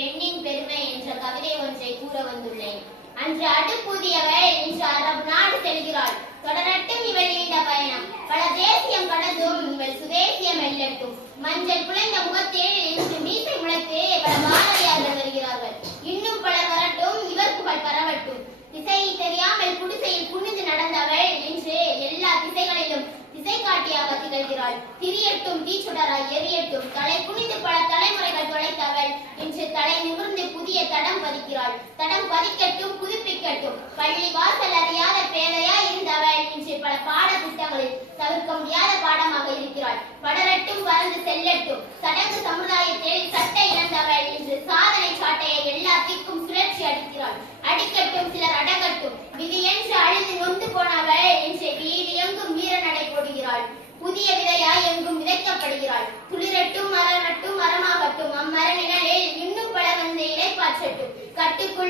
பெண்ணின் பெருமை என்ற கவிதை ஒன்றை கூற வந்துள்ளேன். அன்று அடுப்புதியவள் இன்று அரபு நாடு செல்கிறாள். தொடரட்டும் இவள் நீண்ட பயணம். பல தேசியம் கடந்தும் இவள் சுதேசியம் எல்லட்டும் மஞ்சள் குலைந்த முகத்தில் இன்று மீசை முளைத்து பல பாரதியார்கள் வருகிறார்கள். இன்னும் பலர் வரட்டும் இவர் புகழ் பரவட்டும். திசையை தெரியாமல் குடிசையில் குனிந்து நடந்தவள் இன்று எல்லா திசைகளிலும் திசை காட்டியாக திகழ்கிறாள். திரியட்டும் தீச்சுடராய் எரியட்டும். தலை குனிந்து பல தலைமுறைகள் தொலைத்தவள் இன்று தலை நிமிர்ந்து புதிய தடம் பதிக்கிறாள் தடம் பதிக்கட்டும் புதுப்பிக்கட்டும் பள்ளி வாசல் அறியாத பேதையா இருந்தவள். இன்று பல பாட திட்டங்களில் தவிர்க்க முடியாத பாடமாக இருக்கிறாள். படரட்டும் பறந்து செல்லட்டும். சடங்கு சமுதாயத்தில் சட்டை இழந்தவள். இன்று சாதனை சாட்டையை எல்லாத்திற்கும் சுழற்சி அடிக்கிறாள். அடிக்கட்டும் சிலர் அடங்கட்டும் விதி என்று அழுது நொந்து போனவள். இன்று வீடு எங்கும் வீர நடை போடுகிறாள். புதிய விதையாய் எங்கும் விதைக்கப்படுகிறாள்.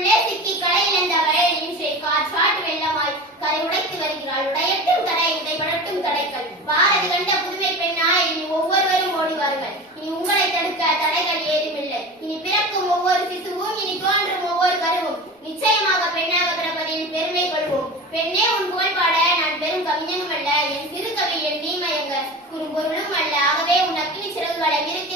உள்ளே சிக்கி களை இழந்தவள் இன்று காற்றாட்டு வெள்ளமாய் கரை உடைத்து வருகிறாள். உடையட்டும் தடை படட்டும் தடைகள் பாரதி கண்ட புதுமை பெண்ணாய் இனி ஒவ்வொருவரும் ஓடி ஓடிவார்கள் இனி உங்களை தடுக்க தடைகள் ஏதுமில்லை. இனி பிறக்கும் ஒவ்வொரு சிசுவும் இனி தோன்றும் ஒவ்வொரு கருவும். நிச்சயமாக பெண்ணாக பிறப்பதில் பெருமை கொள்வோம். பெண்ணே உன் புகழ் நான் பெரும் கவிஞனும் அல்ல. என் சிறு கவியில் நீ மயங்க குறும்பொருளும் அல்ல. ஆகவே உன் அக்கினி சிறகுகளை விரித்து